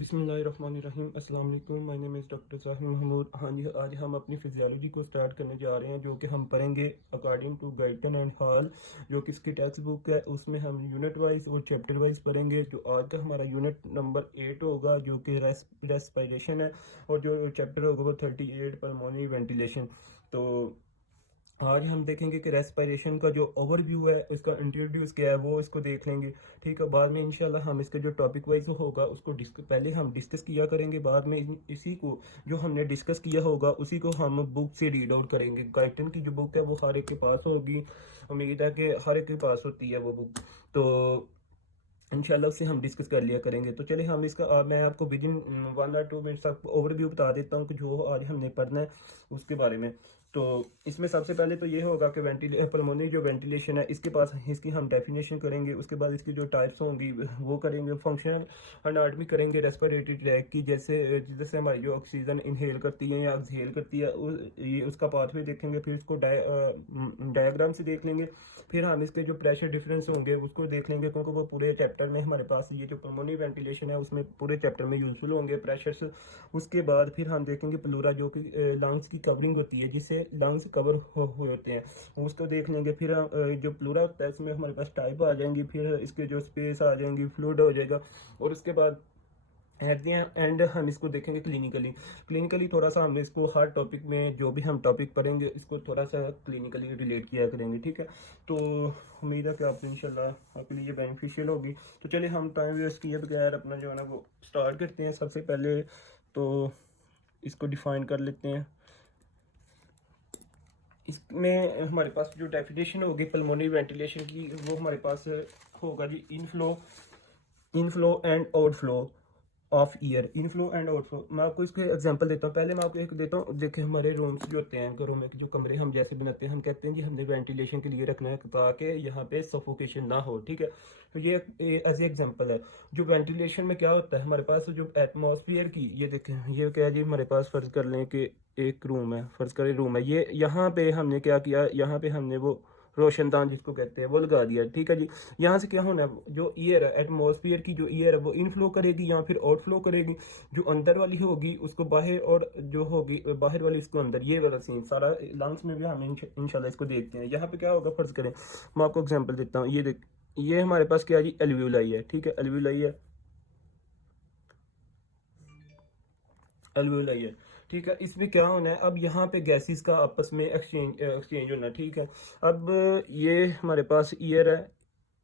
बिस्मिल्लाहिर्रहमानिर्रहीम। अस्सलाम वालेकुम। माय नेम इज़ डॉक्टर ज़ाहिर महमूद। हाँ जी, आज हम अपनी फिजियोलॉजी को स्टार्ट करने जा रहे हैं, जो कि हम पढ़ेंगे according to Guyton and Hall, जो कि इसकी टेक्स्ट बुक है। उसमें हम यूनिट वाइज और चैप्टर वाइज पढ़ेंगे। जो आज का हमारा यूनिट नंबर 8 होगा, जो कि रेस्पिरेशन है, और जो चैप्टर होगा वो 38 पल्मोनरी वेंटिलेशन। तो आज हम देखेंगे कि रेस्पिरेशन का जो ओवरव्यू है, इसका इंट्रोड्यूस क्या है, वो इसको देख लेंगे। ठीक है, बाद में इंशाल्लाह हम इसके जो टॉपिक वाइज होगा उसको पहले हम डिस्कस किया करेंगे। बाद में इसी को जो हमने डिस्कस किया होगा उसी को हम बुक से रीड आउट करेंगे। गाइटन की जो बुक है वो हर एक के पास होगी, उम्मीद है कि हर एक के पास होती है वो बुक। तो इंशाल्लाह उससे हम डिस्कस कर लिया करेंगे। तो चलिए हम इसका मैं आपको विद इन 1 और 2 मिनट्स तक ओवरव्यू बता देता हूँ कि जो आज हमने पढ़ना है उसके बारे में। तो इसमें सबसे पहले तो ये होगा कि पल्मोनरी जो वेंटिलेशन है, इसके पास इसकी हम डेफिनेशन करेंगे। उसके बाद इसकी जो टाइप्स होंगी वो करेंगे। फंक्शनल अनाटमी करेंगे रेस्पिरेटरी ट्रैक की, जैसे जैसे हमारी जो ऑक्सीजन इनहेल करती है या एक्सहेल करती है, ये उसका पाथवे देखेंगे। फिर उसको डायग्राम से देख लेंगे। फिर हम इसके जो प्रेशर डिफरेंस होंगे उसको देख लेंगे, क्योंकि वो पूरे चैप्टर में हमारे पास ये जो पल्मोनरी वेंटिलेशन है उसमें पूरे चैप्टर में यूजफुल होंगे प्रेशर्स। उसके बाद फिर हम देखेंगे प्लूरा, जो कि लंग्स की कवरिंग होती है, जिससे लंग्स कवर हुए होते हैं, उसको देख लेंगे। फिर जो प्लूरा होता है उसमें हमारे पास टाइप आ जाएंगी, फिर इसके जो स्पेस आ जाएंगी, फ्लूइड हो जाएगा। और उसके बाद एट द एंड हम इसको देखेंगे क्लिनिकली। क्लिनिकली थोड़ा सा हम इसको हर टॉपिक में जो भी हम टॉपिक पढ़ेंगे इसको थोड़ा सा क्लिनिकली रिलेट किया करेंगे। ठीक है, तो उम्मीद है कि आपको इंशाल्लाह आपके लिए बेनिफिशियल होगी। तो चलिए हम टाइम वेस्ट किए बगैर अपना जो है ना वो स्टार्ट करते हैं। सबसे पहले तो इसको डिफाइन कर लेते हैं। इसमें हमारे पास जो डेफिनेशन होगी पल्मोनरी वेंटिलेशन की, वो हमारे पास होगा जी inflow and outflow of year. Inflow and outflow, मैं आपको इसके एग्जांपल देता हूँ। पहले मैं आपको एक देता हूँ। देखिए, हमारे रूम्स जो होते हैं, घरों में जो कमरे हम जैसे बनाते हैं, हम कहते हैं जी हमने वेंटिलेशन के लिए रखना है ताकि यहाँ पे सफोकेशन ना हो। ठीक है, तो ये एज ए एग्जांपल है। जो वेंटिलेशन में क्या होता है, हमारे पास जो एटमॉस्फेयर की, ये देखें, ये क्या है जी, हमारे पास फर्ज कर लें कि एक रूम है, फर्ज करें रूम है ये। यहाँ पे हमने क्या किया, यहाँ पे हमने वो रोशनदान जिसको कहते हैं वो लगा दिया। ठीक है जी, यहाँ से क्या होना है, जो ईयर है, एटमॉस्फेयर की जो ईयर है वो इनफ्लो करेगी या फिर आउटफ्लो करेगी। जो अंदर वाली होगी उसको बाहर, और जो होगी बाहर वाली उसको अंदर। ये वाला सीन सारा लंग्स में भी हम इंशाल्लाह इसको देखते हैं। यहाँ पे क्या होगा, फर्ज करें, मैं आपको एग्जाम्पल देता हूँ। ये देख, ये हमारे पास क्या है जी, एल्वियोलाई है। ठीक है, एल्वियोलाई है, एल्वियोलाई है। ठीक है, इसमें क्या होना है, अब यहाँ पे गैसेस का आपस में एक्सचेंज होना है। ठीक है, अब ये हमारे पास ईयर है,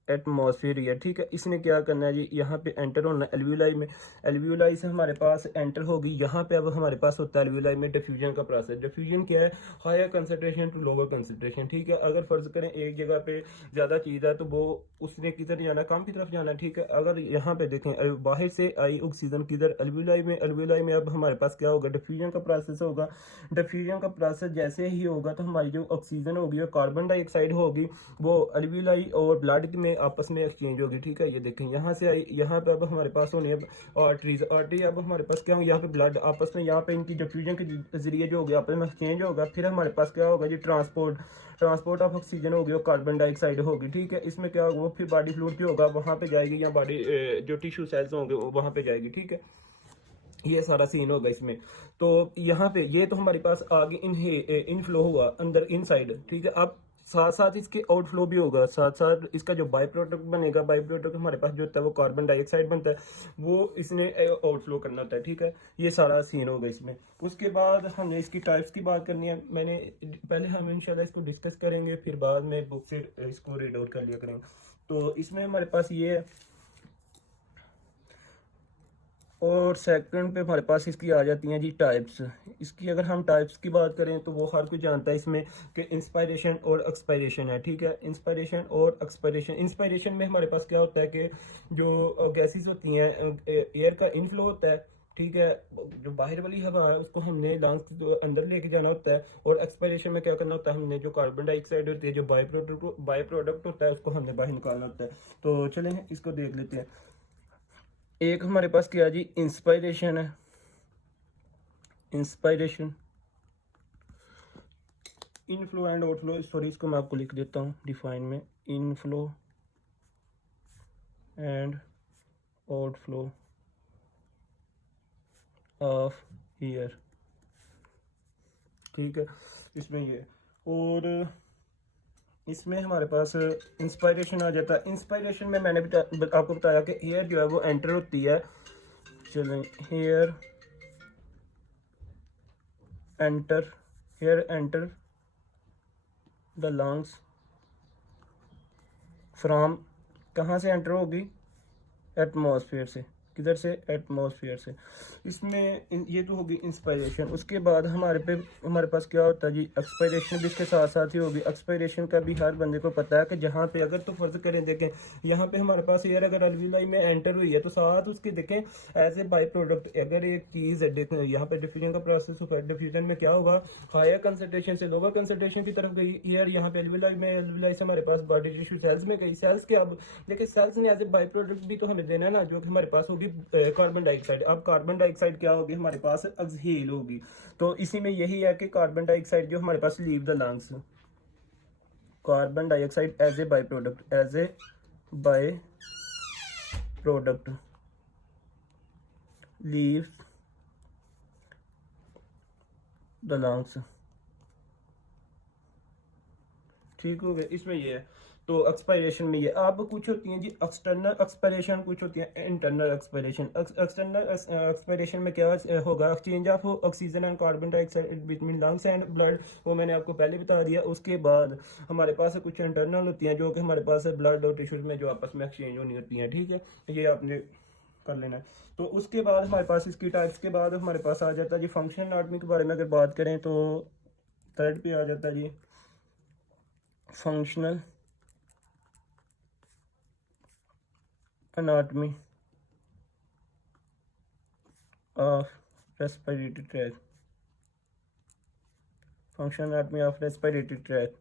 एटमॉस्फेयर है। ठीक है, इसने क्या करना है जी, यहाँ पे एंटर होना है एल्वियोलाई में। एल्वियोलाई से हमारे पास एंटर होगी, यहाँ पे अब हमारे पास होता है एल्वियोलाई में डिफ्यूजन का प्रोसेस। डिफ्यूजन क्या है, higher concentration to lower concentration. ठीक है, अगर फर्ज करें एक जगह पे ज्यादा चीज है तो वो उसने किधर जाना, कम की तरफ जाना है। ठीक है, अगर यहाँ पे देखें बाहर से आई ऑक्सीजन किधर, एल्वियोलाई में। एल्वियोलाई में अब हमारे पास क्या होगा, डिफ्यूजन का प्रोसेस होगा। डिफ्यूजन का प्रोसेस जैसे ही होगा तो हमारी जो ऑक्सीजन होगी और कार्बन डाइऑक्साइड होगी वो एल्वियोलाई और ब्लड में आपस में एक्सचेंज होगी। ठीक है, ये देखें, यहाँ से आई, यहाँ पे अब हमारे पास होने अब आर्टरीज। आर्टरी अब हमारे पास क्या होंगे, यहाँ पे ब्लड आपस में, यहाँ पे इनकी डिफ्यूजन के जरिए जो होगा आपस में एक्सचेंज होगा। फिर हमारे पास क्या होगा जी, ट्रांसपोर्ट ऑफ ऑक्सीजन होगी और कार्बन डाइऑक्साइड होगी। ठीक है, इसमें क्या होगा, फिर बॉडी फ्लूइड जो होगा वहां पे जाएगी, या बॉडी जो टिश्यू सेल्स होंगे वहां पे जाएगी। ठीक है, ये सारा सीन होगा इसमें। तो यहाँ पे ये तो हमारे पास आगे इनफ्लो हुआ अंदर इनसाइड। ठीक है, अब साथ साथ इसके आउटफ्लो भी होगा, साथ साथ इसका जो बाई प्रोडक्ट बनेगा, बाई प्रोडक्ट हमारे पास जो होता है वो कार्बन डाइऑक्साइड बनता है, वो इसने आउटफ्लो करना होता है। ठीक है, ये सारा सीन होगा इसमें। उसके बाद हमने इसकी टाइप्स की बात करनी है। मैंने पहले हम इंशाल्लाह इसको डिस्कस करेंगे, फिर बाद में बुक से इसको रीड आउट कर लिया करेंगे। तो इसमें हमारे पास ये है, और सेकंड पे हमारे पास इसकी आ जाती हैं जी टाइप्स। इसकी अगर हम टाइप्स की बात करें तो वो हर कोई जानता है इसमें कि इंस्पायरेशन और एक्सपायरेशन है। ठीक है, इंस्पायरेशन और एक्सपायरेशन। इंस्पायरेशन में हमारे पास क्या होता है कि जो गैसेस होती हैं, एयर का इनफ्लो होता है। ठीक है, जो बाहर वाली हवा है उसको हमने लंग्स के अंदर लेके जाना होता है। और एक्सपायरेशन में क्या करना होता है, हमने जो कार्बन डाइऑक्साइड होती है, जो बाई प्रोडक्ट होता है, उसको हमने बाहर निकालना होता है। तो चलें इसको देख लेते हैं। एक हमारे पास क्या है जी, इंस्पायरेशन है। Inspiration, inflow and outflow, sorry इसको मैं आपको लिख देता हूँ डिफाइन में, inflow and outflow of year, ठीक है। इसमें ये, और इसमें हमारे पास इंस्पायरेशन आ जाता है। इंस्पायरेशन में मैंने आपको बताया कि हेयर जो है वो एंटर होती है। चलें, air enter, air enter the lungs from, कहाँ से एंटर होगी? एटमॉस्फेयर से। किधर से? एटमॉस्फेयर से। इसमें ये तो होगी इंस्पायरेशन। उसके बाद हमारे पास क्या होता है जी? एक्सपायरेशन भी इसके साथ साथ ही होगी। एक्सपायरेशन का भी हर बंदे को पता है कि जहाँ पे अगर तो फर्ज करें, देखें यहाँ पे हमारे पास एयर अगर अलवीलाई में एंटर हुई है तो साथ उसके देखें एज ए बाई प्रोडक्ट अगर एक चीज़ है, देखें यहाँ पे डिफ्यूजन का प्रोसेस होगा। डिफ्यूजन में क्या होगा? हायर कंसंट्रेशन से लोअर कंसंट्रेशन की तरफ गई एयर, यहाँ पे अलवीलाई में, अलवीलाई से हमारे पास बॉडी टिश्यू सेल्स में गई। सेल्स के अब देखिए सेल्स ने एज ए बाई प्रोडक्ट भी तो हमें देना है ना, जो कि हमारे पास होगी कार्बन डाइऑक्साइड। अब कार्बन डाइऑक्साइड क्या होगी? हमारे पास एक्सहेल होगी। तो इसी में यही है कि कार्बन डाइऑक्साइड जो हमारे पास leave the lungs, carbon dioxide as a by product, as a by product leave the lungs, ठीक हो गया। इसमें ये है। तो एक्सपायरेशन में ये अब कुछ होती हैं जी एक्सटर्नल एक्सपायरेशन, कुछ होती है इंटरनल एक्सपायरेशन। एक्सटर्नल एक्सपायरेशन में क्या होगा? Exchange of oxygen and carbon dioxide between lungs and blood, वो मैंने आपको पहले बता दिया। उसके बाद हमारे पास कुछ इंटरनल होती हैं जो कि हमारे पास ब्लड और टिश्यूज में जो आपस में एक्सचेंज होनी होती हैं, ठीक है। ये आपने कर लेना है। तो उसके बाद हमारे पास इसकी टाइप्स के बाद हमारे पास आ जाता है जी फंक्शनल एनाटॉमी के बारे में अगर बात करें तो थर्ड पे आ जाता है जी functional anatomy of respiratory tract, functional anatomy of respiratory tract.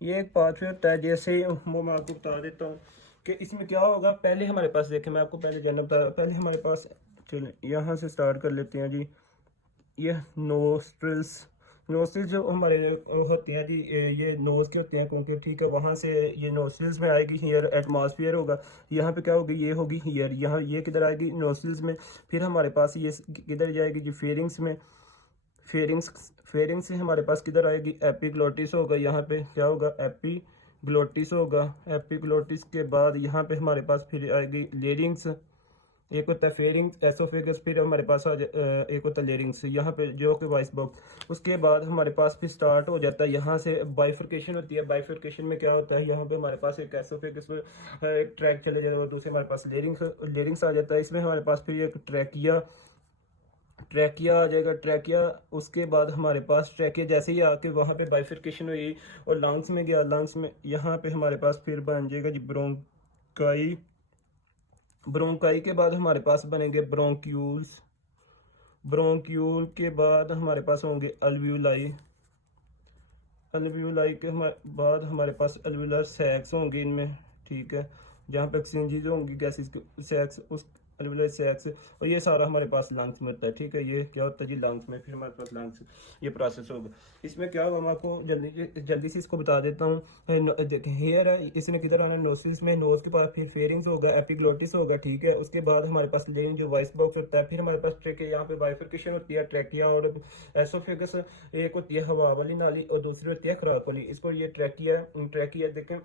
ये एक पाथवे होता है, जैसे वो मैं आपको बता देता हूँ कि इसमें क्या होगा। पहले हमारे पास देखें, मैं आपको पहले जानना बता, पहले हमारे पास, चलिए यहाँ से स्टार्ट कर लेते हैं जी। ये नोस्ट्रिल्स, नोस्ट्रिल्स जो हमारे होते हैं जी, ये नोज के होते हैं क्योंकि, ठीक है। वहाँ से ये नोस्ट्रिल्स में आएगी, हीयर एटमॉस्फेयर होगा। यहाँ पे क्या होगी? ये होगी हीयर। यहाँ ये किधर आएगी? नोस्ट्रिल्स में। फिर हमारे पास ये किधर जाएगी जी? फेरिंग्स में। फेरिंग्स, फेरिंग्स से हमारे पास किधर आएगी? एपिग्लोटिस होगा। यहाँ पे क्या होगा? एपिग्लोटिस होगा। एपिग्लोटिस के बाद यहाँ पे हमारे पास फिर आएगी लेरिंग्स। एक होता है फेरिंग्स, एसोफेगस, फिर हमारे पास एक होता है लेरिंग्स, यहाँ पे जो कि वॉइस बॉक्स। उसके बाद हमारे पास फिर स्टार्ट हो जाता है, यहाँ से बाइफर्केशन होती है। बाइफर्केशन में क्या होता है? यहाँ पे हमारे पास एक एसोफेगस में एक ट्रैक चले जाता है और दूसरे हमारे पास लेरिंग्स, लेरिंग्स आ जाता है। इसमें हमारे पास फिर एक ट्रैकिया, ट्रैकिया आ जाएगा। ट्रैकिया, उसके बाद हमारे पास ट्रैकिया जैसे ही आके वहाँ पे बाइफर्केशन हुई और लंग्स में गया। लंग्स में यहाँ पे हमारे पास फिर बन जाएगा जी ब्रोंकाई। ब्रोंकाई के बाद हमारे पास बनेंगे ब्रोंक्यूल्स। ब्रोंक्यूल के बाद हमारे पास होंगे अल्वियोलाई। अल्वियोलाई के बाद हमारे पास अल्वियोलर सैक्स होंगे इनमें, ठीक है। जहाँ पे एक्सचेंजेस होंगी गैसेस के सैक्स, उस अल्वियोलर सैक्स। और ये सारा हमारे पास लंग्स में होता है, ठीक है। ये क्या होता है जी? लंग्स में। फिर हमारे पास लंग्स ये प्रोसेस होगा। इसमें क्या होगा मैं आपको जल्दी से इसको बता देता हूँ। देखें, हेयर है, इसने किधर आना? नोस्ट्रिल्स में। नोज के पास फिर फेरिंग्स होगा, एपिग्लोटिस होगा, ठीक है। उसके बाद हमारे पास लेन जो वॉइस बॉक्स होता है। फिर हमारे पास ट्रैकिया, यहाँ पे बाइफर्केशन होती है, ट्रैकिया और एसोफेगस। एक होती है हवा वाली नाली और दूसरी होती है खुराक वाली। इसको ये ट्रैकिया, ट्रैकिया देखें।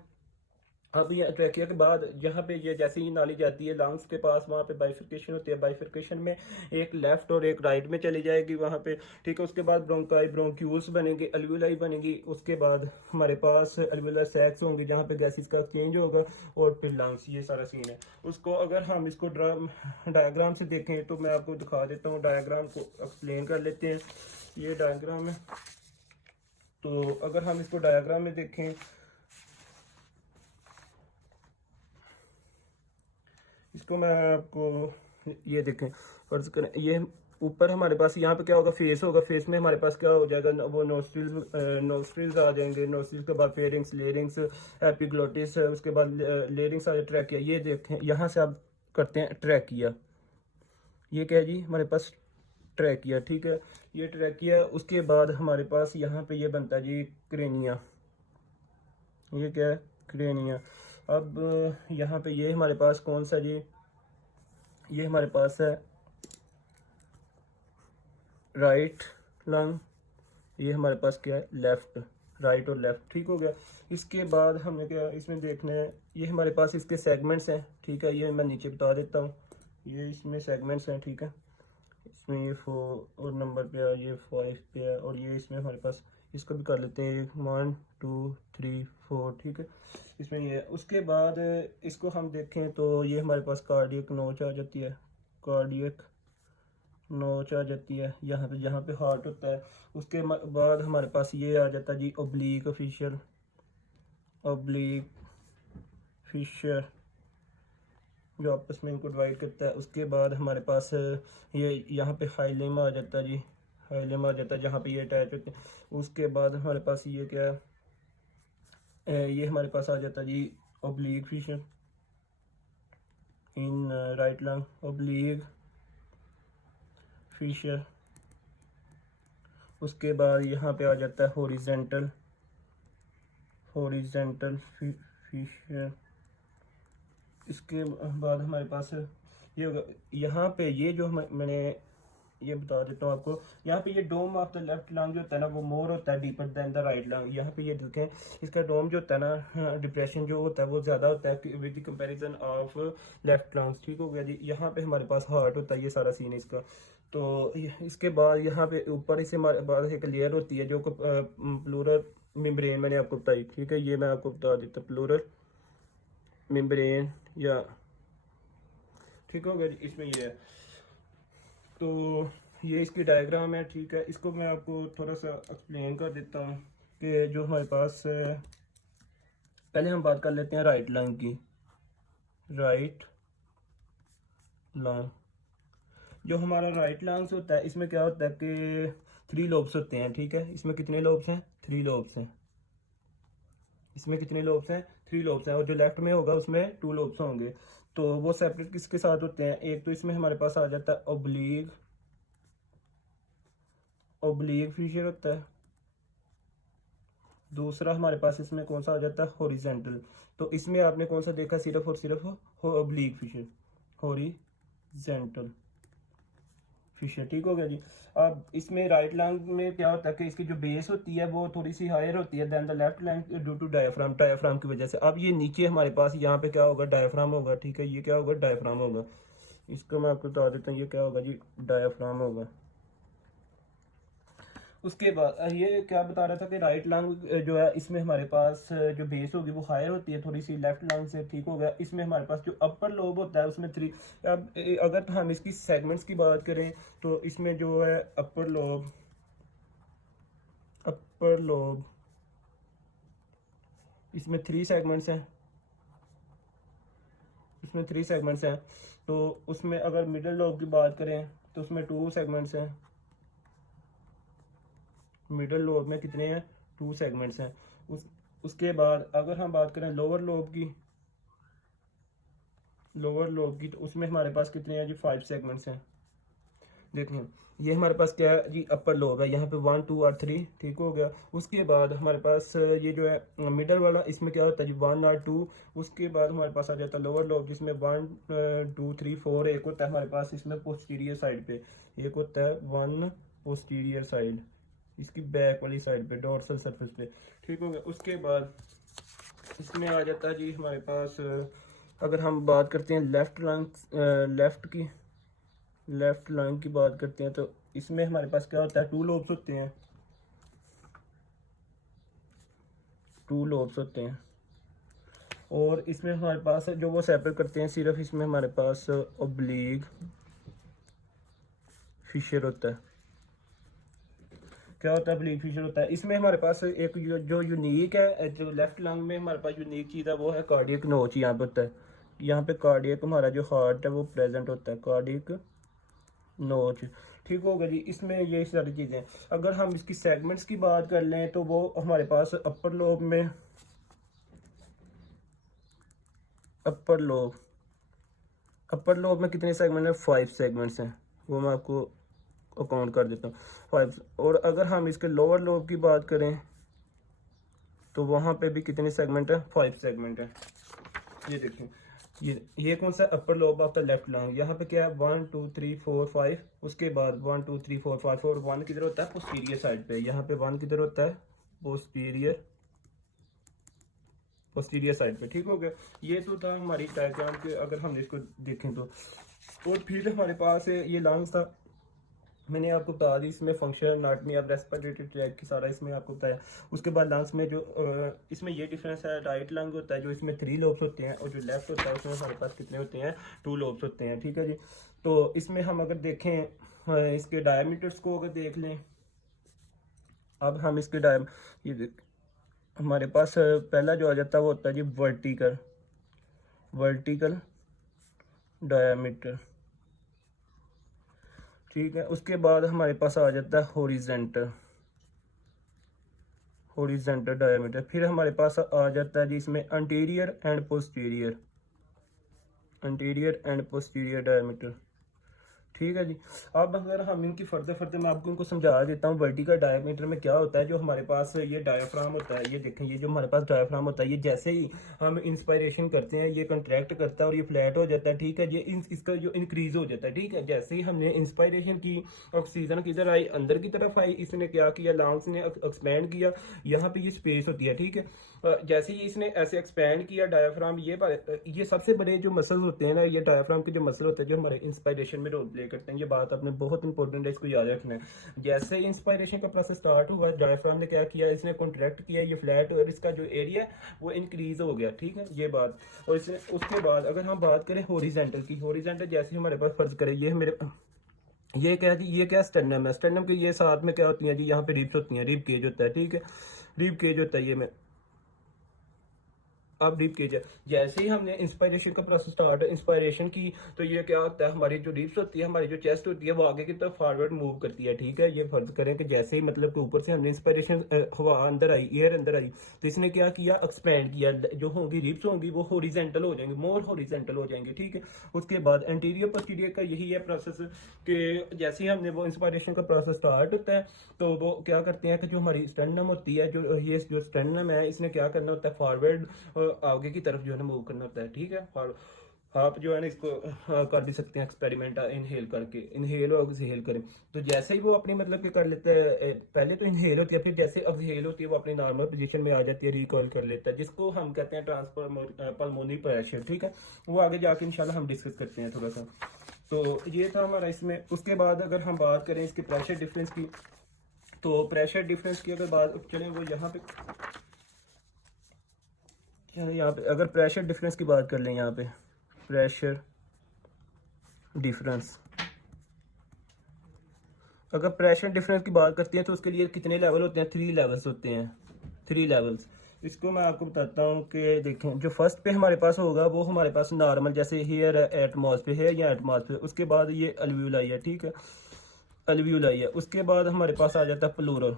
अब ये ट्रैकिया के बाद यहाँ पे ये जैसे ही नाली जाती है लंग्स के पास, वहाँ पे बाइफर्केशन होती है। बाइफर्केशन में एक लेफ्ट और एक राइट में चली जाएगी वहाँ पे, ठीक है। उसके बाद ब्रोंकाई, ब्रोंक्यूल्स बनेंगे, अल्वियोलाई बनेगी। उसके बाद हमारे पास अल्वियोलर सैक्स होंगे जहाँ पे गैसेस का एक्सचेंज होगा और फिर लंग्स। ये सारा सीन है। उसको अगर हम इसको डायग्राम से देखें तो मैं आपको दिखा देता हूँ। डायग्राम को एक्सप्लेन कर लेते हैं। ये डायग्राम है, तो अगर हम इसको डायग्राम में देखें, इसको मैं आपको ये देखें, फर्ज करें ये ऊपर हमारे पास यहाँ पे क्या होगा? फेस होगा। फेस में हमारे पास क्या हो जाएगा? वो नोस्ट्रिल्स, नोस्ट्रिल्स आ जाएंगे। नोस्ट्रिल्स के बाद फेरिंग्स, लेरिंग्स, एपिग्लोटिस, उसके बाद लेरिंग्स आ जाए, ट्रैकिया। ये देखें, यहाँ से आप करते हैं ट्रैकिया। ये क्या है जी? हमारे पास ट्रैकिया, ठीक है। ये ट्रैकिया। उसके बाद हमारे पास यहाँ पे ये बनता है जी क्रेनिया। ये क्या है? क्रेनिया। अब यहाँ पे ये हमारे पास कौन सा जी? ये हमारे पास है राइट लंग, ये हमारे पास क्या है लेफ्ट, राइट और लेफ्ट, ठीक हो गया। इसके बाद हमें क्या इसमें देखना है, ये हमारे पास इसके सेगमेंट्स हैं, ठीक है, ये मैं नीचे बता देता हूँ, ये इसमें सेगमेंट्स हैं, ठीक है। इसमें ये 4 और नंबर पे है, ये 5 पे है, और ये इसमें हमारे पास इसको भी कर लेते हैं 1 2 3 4, ठीक है। इसमें ये उसके बाद इसको हम देखें तो ये हमारे पास कार्डियक नोच आ जाती है, कार्डियक नोच आ जाती है यहाँ पे, जहाँ पे हार्ट होता है। उसके बाद हमारे पास ये आ जाता है जी ओब्लीक फिशर, ओब्लीक फिशर जो आपस में इनको डिवाइड करता है। उसके बाद हमारे पास ये यहाँ पे हाइलेम आ जाता है जी, हाइलेम आ जाता है जहाँ पे ये अटैच होते हैं। उसके बाद हमारे पास ये क्या है, ये हमारे पास आ जाता है जी oblique fissure in right lung, oblique fissure. उसके बाद यहाँ पे आ जाता है हॉरिजेंटल, हॉरिजेंटल फिशर। इसके बाद हमारे पास ये होगा, यहाँ पे ये जो मैंने ये बता देता हूँ आपको, यहाँ पे ये डोम ऑफ द लेफ्ट लंग जो होता है ना वो मोर होता है deeper than the right lung. यहाँ पे ये देखें इसका डोम जो होता है ना, डिप्रेशन जो होता है वो ज़्यादा होता है with the comparison of left lungs, ठीक हो गया जी। यहाँ पे हमारे पास हार्ट होता है, ये सारा सीन है इसका। तो इसके बाद यहाँ पे ऊपर इसे हमारे पास एक लेयर होती है जो प्लूरल मेम्ब्रेन मैंने आपको बताई, ठीक है, ये मैं आपको बता देता हूँ प्लूरल मेम्ब्रेन या, ठीक हो गया जी। इसमें ये है, तो ये इसकी डायग्राम है, ठीक है। इसको मैं आपको थोड़ा सा एक्सप्लेन कर देता हूँ कि जो हमारे पास पहले हम बात कर लेते हैं राइट लंग की। राइट लंग, जो हमारा राइट लंग्स होता है इसमें क्या होता है कि 3 लोब्स होते हैं, ठीक है। इसमें कितने लोब्स हैं? 3 लोब्स हैं। इसमें कितने लोब्स हैं? 3 लोब्स हैं। और जो लेफ्ट में होगा उसमें 2 लोब्स होंगे। तो वो सेपरेट किसके साथ होते हैं? एक तो इसमें हमारे पास आ जाता है ओब्लीक, ओब्लीक फिशर होता है। दूसरा हमारे पास इसमें कौन सा आ जाता है? हॉरिजेंटल। तो इसमें आपने कौन सा देखा? सिर्फ और सिर्फ ओब्लीक फिशर, हॉरिजेंटल फिशर, ठीक हो गया जी। अब इसमें राइट लंग में क्या होता है कि इसकी जो बेस होती है वो थोड़ी सी हायर होती है then the left lung due to diaphragm, diaphragm की वजह से। अब ये नीचे हमारे पास यहाँ पे क्या होगा? डायफ्राम होगा, ठीक है। ये क्या होगा? डायफ्राम होगा। इसको मैं आपको बता देता हूँ, ये क्या होगा जी? डायफ्राम होगा। उसके बाद ये क्या बता रहा था कि राइट लंग जो है इसमें हमारे पास जो बेस होगी वो हायर होती है थोड़ी सी लेफ्ट लंग से, ठीक हो गया। इसमें हमारे पास जो अपर लोब होता है उसमें 3। अब अगर हम इसकी सेगमेंट्स की बात करें तो इसमें जो है अपर लोब, अपर लोब इसमें 3 सेगमेंट्स हैं, इसमें 3 सेगमेंट्स हैं। तो उसमें अगर मिडिल लोब की बात करें तो उसमें 2 सेगमेंट्स हैं। मिडल लोब में कितने हैं? 2 सेगमेंट्स हैं। उसके बाद अगर हम बात करें लोअर लोब की, लोअर लोब की, तो उसमें हमारे पास कितने हैं जी? 5 सेगमेंट्स हैं। देखिए ये हमारे पास क्या है जी? अपर लोब है, यहाँ पे 1 2 और 3, ठीक हो गया। उसके बाद हमारे पास ये जो है मिडल वाला, इसमें क्या होता है जी? 1 और 2। उसके बाद हमारे पास आ जाता है लोअर लोब जिसमें 1 2 3 4। एक होता है हमारे पास इसमें पोस्टीरियर साइड पे, एक होता है 1 पोस्टीरियर साइड, इसकी बैक वाली साइड पे, डोर्सल सरफेस पे, ठीक हो गया। उसके बाद इसमें आ जाता है जी हमारे पास अगर हम बात करते हैं लेफ्ट लंग, लेफ्ट की, लेफ्ट लंग की बात करते हैं तो इसमें हमारे पास क्या होता है? 2 लोब्स होते हैं, 2 लोब्स होते हैं। और इसमें हमारे पास जो वो सेपरेट करते हैं, सिर्फ इसमें हमारे पास ओब्लीक फिशर होता है। क्या होता है? ब्लीड फिशर होता है। इसमें हमारे पास एक जो यूनिक है, जो लेफ्ट लंग में हमारे पास यूनिक चीज़ है वो है कार्डियक नोच। यहाँ पे होता है, यहाँ पे कार्डियक हमारा जो हार्ट है वो प्रेजेंट होता है, कार्डियक नोच, ठीक होगा जी। इसमें ये सारी चीज़ें, अगर हम इसकी सेगमेंट्स की बात कर लें तो वो हमारे पास अपर लोब में, अपर लोब, अपर लोब में कितने सेगमेंट हैं? 5 सेगमेंट्स हैं, वो मैं आपको अकाउंट कर देता हूँ 5। और अगर हम इसके लोअर लोब की बात करें तो वहाँ पे भी कितने सेगमेंट है? 5 सेगमेंट है। ये देखिए ये कौन सा upper lobe of the left lung, यहाँ पे क्या है 1 2 3 4 5, उसके बाद 1 2 3 4 5 और 1 किधर होता है पोस्टीरियर साइड पे, यहाँ पे 1 किधर होता है पोस्टीरियर साइड पे, ठीक हो गया। ये तो था हमारी डायग्राम के, अगर हम इसको देखें तो। और फिर हमारे पास ये लंग्स था, मैंने आपको बता दी इसमें फंक्शन एनाटमी अब रेस्पिरेटरी ट्रैक की सारा इसमें आपको बताया। उसके बाद लंग्स में जो इसमें ये डिफरेंस है, राइट लंग होता है जो इसमें 3 लोब्स होते हैं, और जो लेफ्ट होता है उसमें हमारे पास कितने होते हैं 2 लोब्स होते हैं, ठीक है जी। तो इसमें हम अगर देखें इसके डायमीटर्स को अगर देख लें, अब हम इसके हमारे पास पहला जो आ जाता है वो होता है जी वर्टिकल डायमीटर, ठीक है। उसके बाद हमारे पास आ जाता है हॉरिजॉन्टल डायमीटर। फिर हमारे पास आ जाता है जी इसमें अंटीरियर एंड पोस्टीरियर डायमीटर, ठीक है जी। अब अगर हम इनकी फर्दर मैं आपको इनको समझा देता हूँ। वर्टिकल डायमीटर में क्या होता है, जो हमारे पास ये डायाफ्राम होता है, ये देखें ये जो हमारे पास डायाफ्राम होता है, ये जैसे ही हम इंस्पायरेशन करते हैं ये कंट्रैक्ट करता है और ये फ्लैट हो जाता है, ठीक है। ये इसका जो इंक्रीज हो जाता है, ठीक है। जैसे ही हमने इंस्पायरेशन की, ऑक्सीजन किधर आई, अंदर की तरफ आई, इसने क्या किया, लंग्स ने एक्सपैंड किया, यहाँ पे ये स्पेस होती है, ठीक है। जैसे ही इसने ऐसे एक्सपैंड किया डायाफ्राम, ये सबसे बड़े जो मसल्स होते हैं ना, ये डायाफ्राम के जो मसल होते हैं जो हमारे इंस्पायरेशन में रोल प्ले करते हैं। ये बात आपने बहुत इंपॉर्टेंट है, इसको याद रखना है। जैसे ही इंस्पायरेशन का प्रोसेस स्टार्ट हुआ, डायाफ्राम ने क्या किया, इसने कॉन्ट्रैक्ट किया, ये फ्लैट, और इसका जो एरिया है वो इंक्रीज हो गया, ठीक है, ये बात। और उसके बाद अगर हम बात करें हॉरिजॉन्टल की, हॉरिजॉन्टल जैसे हमारे पास फर्ज करें ये क्या है कि ये क्या स्टर्नम है, स्टर्नम के ये साथ में क्या होती है जी, यहाँ पे रिब्स होती हैं, रिब केज होता है, ठीक है, रिब केज होता है ये में। अब डीप कीजिए, जैसे ही हमने इंस्पायरेशन का प्रोसेस स्टार्ट इंस्पायरेशन की, तो ये क्या होता है, हमारी जो रिब्स होती है, हमारी जो चेस्ट होती है, वो आगे की तरफ फॉरवर्ड मूव करती है, ठीक है। ये फर्ज करें कि जैसे ही मतलब कि ऊपर से हमने इंस्पायरेशन हवा अंदर आई, एयर अंदर आई, तो इसने क्या किया, एक्सपैंड किया, जो होंगी रिब्स होंगी वो हॉरिजॉन्टल हो जाएंगे, मोर हॉरिजॉन्टल हो जाएंगे, ठीक है। उसके बाद एंटीरियर पोस्टीरियर का यही है प्रोसेस कि जैसे ही हमने वो इंस्पायरेशन का प्रोसेस स्टार्ट होता है, तो वो क्या करते हैं कि जो हमारी स्टर्नम होती है, जो स्टर्नम है, इसने क्या करना होता है, फॉरवर्ड आगे की तरफ जो है ना मूव करना होता है, ठीक है। और आप जो है ना इसको कर भी सकते हैं एक्सपेरिमेंट, इनहेल करके, इनहेल और एक्सहेल करें। तो जैसे ही वो अपनी मतलब कि कर लेता है, पहले तो इनहेल होती है, फिर जैसे एक्सहेल होती है वो अपनी नॉर्मल पोजीशन में आ जाती है, रिकॉल कर लेता है, जिसको हम कहते हैं ट्रांसफर पल्मोनरी प्रेशर, ठीक है। वो आगे जाके इंशाल्लाह हम डिस्कस करते हैं थोड़ा सा। तो ये था हमारा इसमें। उसके बाद अगर हम बात करें इसके प्रेशर डिफरेंस की, तो प्रेशर डिफरेंस की अगर बात चलें, वो यहाँ पे अगर प्रेशर डिफरेंस की बात कर लें, यहाँ पे प्रेशर डिफरेंस, अगर प्रेशर डिफरेंस की बात करते हैं तो उसके लिए कितने लेवल होते हैं, 3 लेवल्स होते हैं, 3 लेवल्स। इसको मैं आपको बताता हूँ कि देखें, जो फर्स्ट पे हमारे पास होगा वो हमारे पास नॉर्मल, जैसे हेयर एटमॉस्फेयर है या एटमॉस्फेयर, उसके बाद ये अल्व्यूलाई है, ठीक है, अल्व्यूलाई है। उसके बाद हमारे पास आ जाता है प्लूरल,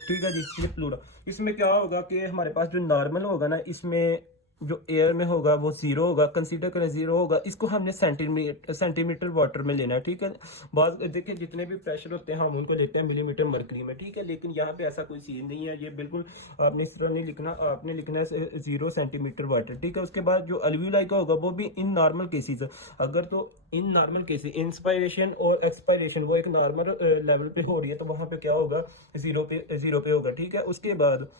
ठीक है जी, ये प्लूरल। इसमें क्या होगा कि हमारे पास जो नॉर्मल होगा ना, इसमें जो एयर में होगा वो 0 होगा, कंसीडर करें 0 होगा। इसको हमने सेंटीमीटर वाटर में लेना है, ठीक है। बात देखिए, जितने भी प्रेशर होते हैं हम उनको लेते हैं मिलीमीटर मरकरी में, ठीक है। लेकिन यहाँ पे ऐसा कोई सीन नहीं है, ये बिल्कुल आपने इस तरह नहीं लिखना, आपने लिखना है 0 सेंटीमीटर वाटर, ठीक है। उसके बाद जो अल्व्यूलाई का होगा वो भी इन नॉर्मल केसेस, अगर तो इन नॉर्मल केसेस इंस्पायरेशन और एक्सपायरेशन वो एक नॉर्मल लेवल पे हो रही है, तो वहां पे क्या होगा, 0 पे होगा, ठीक है। उसके बाद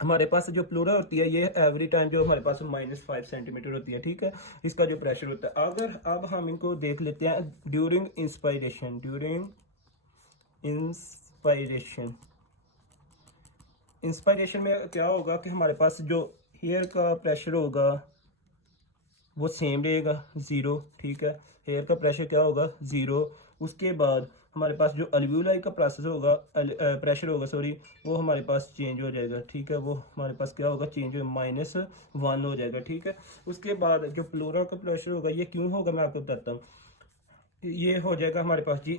हमारे पास जो प्लूरा होती है, ये एवरी टाइम जो हमारे पास -5 सेंटीमीटर होती है, ठीक है। इसका जो प्रेशर होता है, अगर अब हम इनको देख लेते हैं ड्यूरिंग इंस्पायरेशन, इंस्पायरेशन में क्या होगा कि हमारे पास जो एयर का प्रेशर होगा वो सेम रहेगा, 0, ठीक है। एयर का प्रेशर क्या होगा, 0। उसके बाद हमारे पास जो अल्व्यूलाई का प्रोसेस होगा, प्रेशर होगा सॉरी, वो हमारे पास चेंज हो जाएगा, ठीक है। वो हमारे पास क्या होगा, चेंज हो -1 हो जाएगा, ठीक है। उसके बाद जो प्लूरा का प्रेशर होगा, ये क्यों होगा मैं आपको बताता हूँ। ये हो जाएगा हमारे पास जी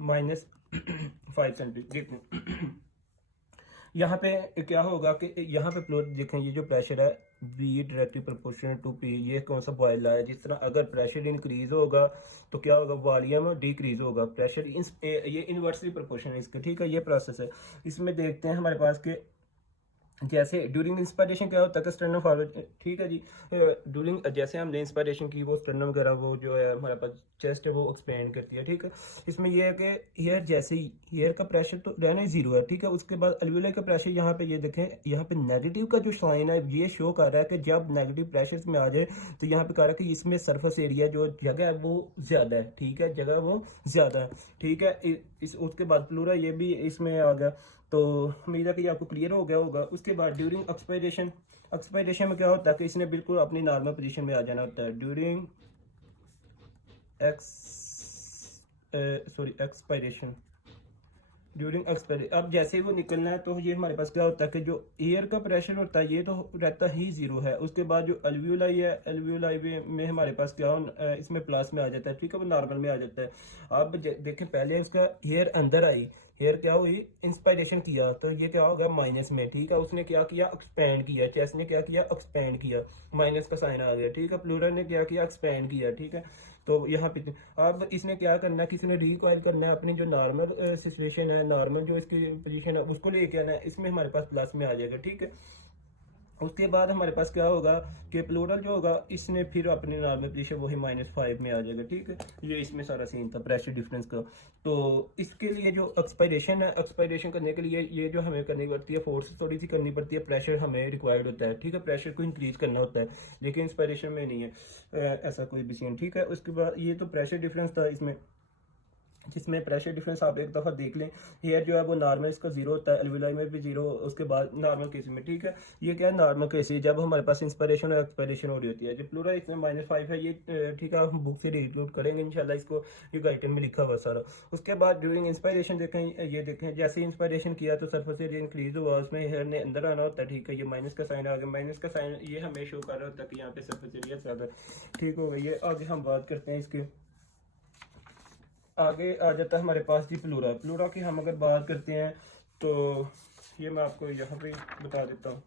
-5 सेंटीमीटर। यहाँ पे क्या होगा कि यहाँ पे फ्लो देखें, ये जो प्रेशर है V directly proportional to P, ये कौन सा बॉयल है, जिस तरह अगर प्रेशर इंक्रीज होगा तो क्या होगा, वॉल्यूम डिक्रीज होगा, प्रेशर ये इनवर्सली प्रोपोर्शनल है इसके, ठीक है। ये प्रोसेस है। इसमें देखते हैं हमारे पास के जैसे ड्यूरिंग इंस्पायरेशन क्या होता है कि स्टर्नम फॉरवर्ड, ठीक है जी। ड्यूरिंग जैसे हमने इंस्पायरेशन की, वो स्टर्नम वगैरह वो जो है हमारे पास चेस्ट है वो एक्सपेंड करती है, ठीक है। इसमें यह है कि हेयर जैसे ही हेयर का प्रेशर तो रहना ही जीरो है, ठीक है। उसके बाद अलवियोलाई का प्रेशर यहाँ पे ये देखें, यहाँ पे नेगेटिव का जो साइन है ये शो कर रहा है कि जब नेगेटिव प्रेशर में आ जाए तो यहाँ पे कह रहा है कि इसमें सरफेस एरिया जो जगह है वो ज़्यादा है, ठीक है, जगह वो ज़्यादा है, ठीक है। इस उसके बाद प्लूरा ये भी इसमें आ गया। तो उम्मीद है कि ये आपको क्लियर हो गया होगा। उसके बाद ड्यूरिंग एक्सपायरेशन, एक्सपायरेशन में क्या होता है कि इसने बिल्कुल अपनी नॉर्मल पोजीशन में आ जाना होता है during x expiration, during expiry. अब जैसे ही वो निकलना है तो ये हमारे पास क्या होता है कि जो एयर का प्रेशर होता है ये तो रहता ही जीरो है। उसके बाद जो अल्वियोलाई है, अल्वियोलाई में हमारे पास क्या इसमें प्लस में आ जाता है, ठीक है, वो नॉर्मल में आ जाता है। अब देखें पहले उसका एयर अंदर आई, एयर क्या हुई, इंस्पायरेशन किया तो ये क्या हो गया माइनस में, ठीक है। उसने क्या किया, एक्सपेंड किया, चेस्ट ने क्या किया, एक्सपेंड किया, माइनस का साइन आ गया, ठीक है। प्लूरल ने क्या किया, एक्सपेंड किया, ठीक है। तो यहाँ पे अब इसने क्या करना है, किसी ने रिकॉइल करना है, अपनी जो नॉर्मल सिचुएशन है, नॉर्मल जो इसकी पोजीशन है उसको लेके आना है, इसमें हमारे पास प्लस में आ जाएगा, ठीक है। उसके बाद हमारे पास क्या होगा कि प्लूरल जो होगा इसने फिर अपनी नॉर्मल पोजीशन वही -5 में आ जाएगा, ठीक है। ये इसमें सारा सीन था प्रेशर डिफरेंस का। तो इसके लिए जो एक्सपायरेशन है, एक्सपायरेशन करने के लिए ये जो हमें करनी पड़ती है, फोर्स थोड़ी सी करनी पड़ती है, प्रेशर हमें रिक्वायर्ड होता है, ठीक है, प्रेशर को इंक्रीज करना होता है, लेकिन इंस्पायरेशन में नहीं है ऐसा कोई भी सीन, ठीक है। उसके बाद ये तो प्रेशर डिफरेंस था इसमें, जिसमें प्रेशर डिफरेंस आप एक दफ़ा देख लें। हेयर जो है वो नॉर्मल इसका जीरो होता है, एल्वियोलाई में भी जीरो, उसके बाद नॉर्मल केस में, ठीक है। ये क्या है, नॉर्मल केस जब हमारे पास इंस्पायरेशन और एक्सपायरेशन हो रही होती है। जो प्लूरा इसमें -5 है ये, ठीक है, हम बुक से रिक्लूड करेंगे इंशाल्लाह इसको, ये गाइडन में लिखा हुआ सारा। उसके बाद ड्यूरिंग इंस्पायरेशन देखें, ये देखें जैसे इंस्पायरेशन किया तो सरफेस एरिया इंक्रीज हुआ, उसमें हेयर ने अंदर आना होता है, ठीक है। ये माइनस का साइन आ गया, माइनस का साइन ये हमें शो कर रहा होता है कि यहाँ पे सरफेस एरिया ज़्यादा, ठीक हो गई। ये आगे हम बात करते हैं इसके, आगे आ जाता है हमारे पास जी प्लूरा। प्लूरा की हम अगर बात करते हैं तो ये मैं आपको यहाँ पे बता देता हूँ।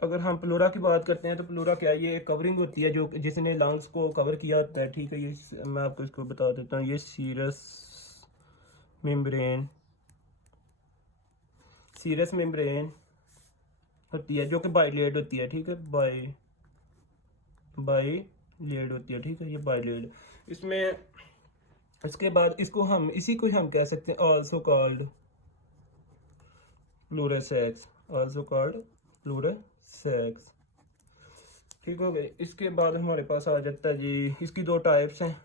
अगर हम प्लूरा की बात करते हैं तो प्लूरा क्या है, ये कवरिंग होती है जो जिसने लंग्स को कवर किया होता है, ठीक है। ये मैं आपको इसको बता देता हूँ, ये मेम्ब्रेन सीरस मेम्ब्रेन होती है जो कि बाइलेड होती है, ठीक है, बाइलेड होती है, ठीक है, ये बाइलेड। इसमें इसके बाद इसको हम इसी को हम कह सकते हैं ऑल्सो कॉल्ड प्लूरोसेक्स, ऑल्सो कॉल्ड प्लूरोसेक्स, ठीक हो गई। इसके बाद हमारे पास आ जाता है जी, इसकी दो टाइप्स हैं,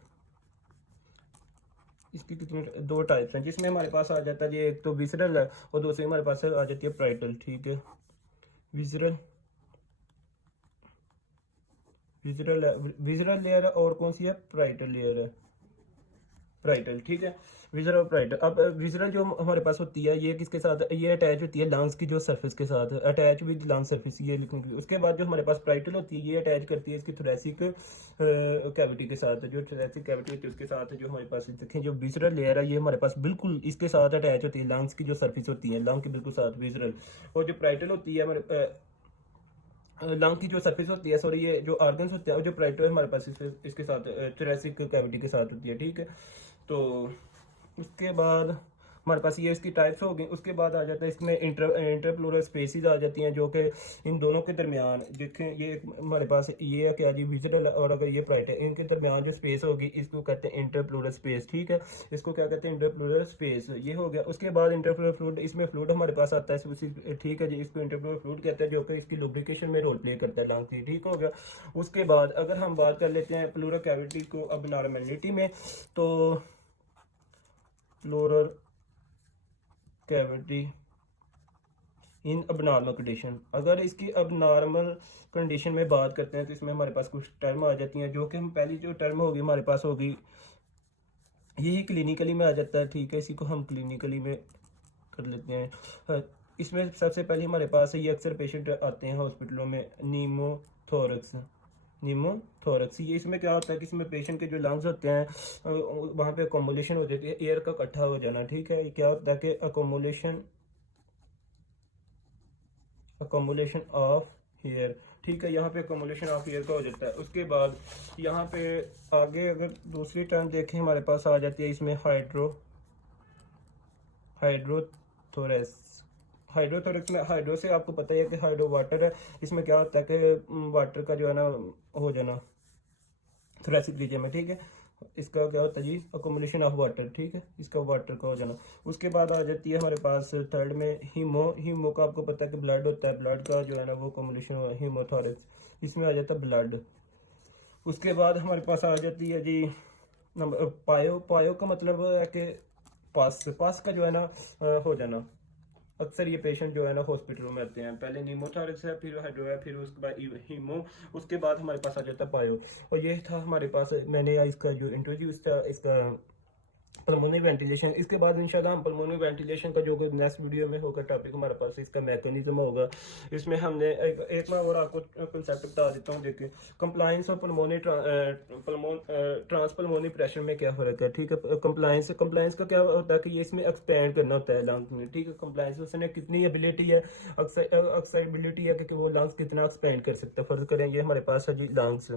इसकी कितने दो टाइप्स हैं, जिसमें हमारे पास आ जाता है जी एक तो विसरल है और दूसरी हमारे पास आ जाती है प्राइटल, ठीक है। विजरल, विजरल है, विजरल लेयर है, और कौन सी है, प्राइटल लेयर है, प्राइटल, ठीक है। विजरल और प्राइटल। अब विजरल जो हमारे पास होती है ये किसके साथ, ये अटैच होती है लंग्स की जो सरफेस के साथ, अटैच विद लंग सरफेस, ये लिखने के लिए। उसके बाद जो हमारे पास प्राइटल होती है ये अटैच करती है इसकी थोरेसिक कैविटी के साथ, जो थोरेसिक कैविटी होती है उसके साथ जो हमारे पास देखें जो विजरल लेयर है ये हमारे पास बिल्कुल इसके साथ अटैच होती है, लंग्स की जो सर्फिस होती है लंग के बिल्कुल साथ विजरल। और जो प्राइटल होती है हमारे लंग की जो सरफेस होती है, सॉरी, ये जो ऑर्गन्स होते हैं और जो प्राइटल हमारे पास इसके साथ थोरेसिक कैविटी के साथ होती है, ठीक है। तो उसके बाद हमारे पास ये इसकी टाइप्स हो गई। उसके बाद आ जाता है इसमें इंटरप्लूरल स्पेसिस आ जाती हैं जो कि इन दोनों के दरमियान देखें, ये हमारे पास ये है क्या जी, विजिटल, और अगर ये प्राइट है, इनके दरमियान जो स्पेस होगी इसको कहते हैं इंटरप्लूरल स्पेस, ठीक है। इसको क्या कहते हैं, इंटरप्लूरल स्पेस, ये हो गया। उसके बाद इंटरप्लूरल फ्लूइड, इसमें फ्लूइड हमारे पास आता है उसी, ठीक है जी, इसको इंटरप्लूरल फ्लूइड कहते हैं जो कि इसकी लुब्रिकेशन में रोल प्ले करता है लंग की, ठीक हो गया। उसके बाद अगर हम बात कर लेते हैं प्लूरल कैविटी को अब नॉर्मेलिटी में, तो pleural cavity in abnormal condition, अगर इसकी अबनॉर्मल कंडीशन में बात करते हैं तो इसमें हमारे पास कुछ टर्म आ जाती हैं जो कि हम पहली जो टर्म होगी हमारे पास होगी यही क्लिनिकली में आ जाता है, ठीक है। इसी को हम क्लिनिकली में कर लेते हैं। इसमें सबसे पहले हमारे पास ये अक्सर पेशेंट आते हैं हॉस्पिटलों में, नीमोथोरक्स, नीमोथोरक्स। ये इसमें क्या होता है कि इसमें पेशेंट के जो लंग्स होते हैं वहाँ पे अकोमोलेशन हो जाती है, एयर का इकट्ठा हो जाना, ठीक है। क्या होता है कि अकोमोलेशन ऑफ हेयर, ठीक है, यहाँ पे अकोमोलेशन ऑफ हेयर का हो जाता है। उसके बाद यहाँ पे आगे अगर दूसरी टर्म देखें हमारे पास आ जाती है इसमें हाइड्रोथोरेक्स। हाइड्रोथोरेक्स में हाइड्रो से आपको पता ही है कि हाइड्रो वाटर है, इसमें क्या होता है कि वाटर का जो है ना हो जाना थोरेसिक रीजन में, ठीक है। इसका क्या होता है जी, अकोमोडेशन ऑफ वाटर, ठीक है, इसका वाटर का हो जाना। उसके बाद आ जाती है हमारे पास थर्ड में हीमो। हीमो का आपको पता है कि ब्लड होता है, ब्लड का जो है ना वो अकोमोडेशन हीमोथोरेक्स, इसमें आ जाता है ब्लड। उसके बाद हमारे पास आ जाती है जी नंबर पायो। पायो का मतलब है कि पास, पास का जो है ना हो जाना। अक्सर ये पेशेंट जो है ना हॉस्पिटलों में आते हैं, पहले नीमोथोरेक्स है, फिर हाइड्रो है, फिर उसके बाद हीमो, उसके बाद हमारे पास आ जाता है पायो। और ये था हमारे पास, मैंने इसका जो इंट्रोड्यूस था इसका पल्मोनरी वेंटिलेशन। इसके बाद इंशाल्लाह हम पल्मोनरी वेंटिलेशन का जो नेक्स्ट वीडियो में होगा टॉपिक हमारे पास, इसका मैकेनिज्म होगा। इसमें हमने एक मैं और आपको कंसेप्ट बता देता हूँ। देखिए कंप्लायंस और पल्मोनरी ट्रांस पल्मोनरी प्रेशर में क्या फ़र्क है, ठीक है। कंप्लायंस कंप्लायंस का क्या होता है कि ये इसमें एक्सपेंड करना होता है लंग्स में, ठीक है। कंप्लायंस उसने कितनी एबिलिटी है, अक्सर एबिलिटी है कि वो लंग्स कितना एक्सपेंड कर सकता है। फर्ज करें ये हमारे पास है जी लंग्स,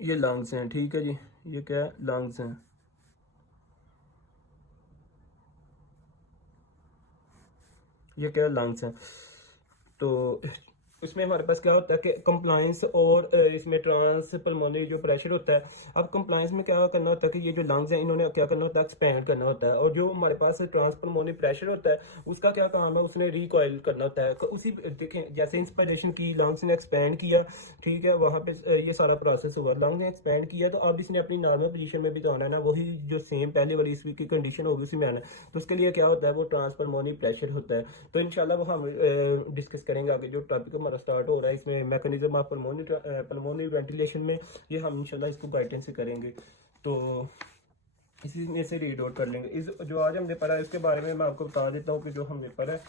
ये लंग्स हैं, ठीक है जी, ये क्या है लंग्स हैं, ये क्या लंग्स हैं। तो इसमें हमारे पास क्या होता है कि कंप्लायंस और इसमें ट्रांस पल्मोनरी जो प्रेशर होता है। अब कंप्लायंस में क्या करना होता है कि ये जो लंग्स हैं इन्होंने क्या करना होता है, एक्सपेंड करना होता है। और जो हमारे पास ट्रांस पल्मोनरी प्रेशर होता है उसका क्या काम है, उसने रिकॉइल करना होता है। उसी देखें जैसे इंस्पिरेशन की, लंग्स ने एक्सपेंड किया, ठीक है, वहाँ पे ये सारा प्रोसेस हुआ, लंग ने एक्सपेंड किया, तो अब इसने अपनी नॉर्मल पोजीशन में भी तो आना है ना, वही जो सेम पहले वाली इसकी की कंडीशन होगी उसी में आना है। तो उसके लिए क्या होता है, वो ट्रांस पल्मोनरी प्रेशर होता है। तो इंशाल्लाह वो हम डिस्कस करेंगे आगे, जो टॉपिक हमारा स्टार्ट हो रहा है इसमें मैकेनिज्म ऑफ पल्मोनरी वेंटिलेशन में, ये हम इंशाल्लाह इसको गाइडेंस से करेंगे। तो इसी में से रीड आउट कर लेंगे। इस जो आज हमने पढ़ा है इसके बारे में मैं आपको बता देता हूँ कि जो हमने पढ़ा है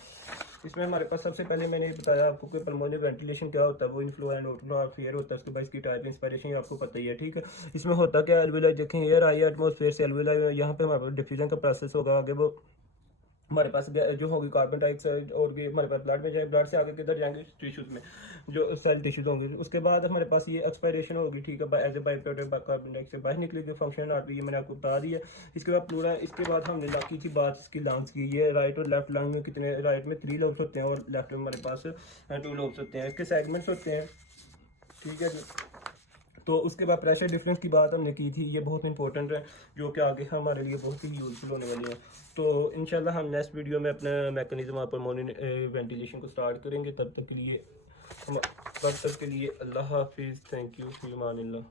इसमें हमारे पास सबसे पहले मैंने बताया आपको कि पल्मोनरी वेंटिलेशन क्या होता है, वो inflow and outflow of air होता है। उसके बाद इसकी टाइप इंस्पिरेशन आपको पता ही है, ठीक है। इसमें होता क्या, एल्विलाई देखें, एयर आई एटमोसफेयर से एल्विलाई, यहाँ पे हमारे पास डिफ्यूजन का प्रोसेस होगा। आगे वो हमारे पास जो होगी कार्बन डाइऑक्साइड, और भी हमारे पास ब्लड में जाए, ब्लड से आगे किधर जाएंगे, टिश्यूज में, जो सेल टिश्यूज होंगे। उसके बाद हमारे पास ये एक्सपायरेशन होगी, ठीक है, as a by product carbon dioxide बाहर निकली, जो फंक्शन आर ये मैंने आपको बता दिया। इसके बाद प्लूरा, इसके बाद हमने की थी बात इसकी लंग्स की। ये राइट और लेफ्ट लंग में कितने, राइट में 3 लोब्स होते हैं और लेफ्ट में हमारे पास 2 लोब्स होते हैं, इसके सेगमेंट्स होते हैं, ठीक है जी। तो उसके बाद प्रेशर डिफरेंस की बात हमने की थी, ये बहुत इंपॉर्टेंट है, जो कि आगे हमारे लिए बहुत ही यूजफुल होने वाली है। तो इंशाल्लाह हम नेक्स्ट वीडियो में अपना मैकेनिज्म ऑफ पल्मोनरी वेंटिलेशन को स्टार्ट करेंगे। तब तक के लिए अल्लाह हाफिज़, thank you, fee Aman Allah.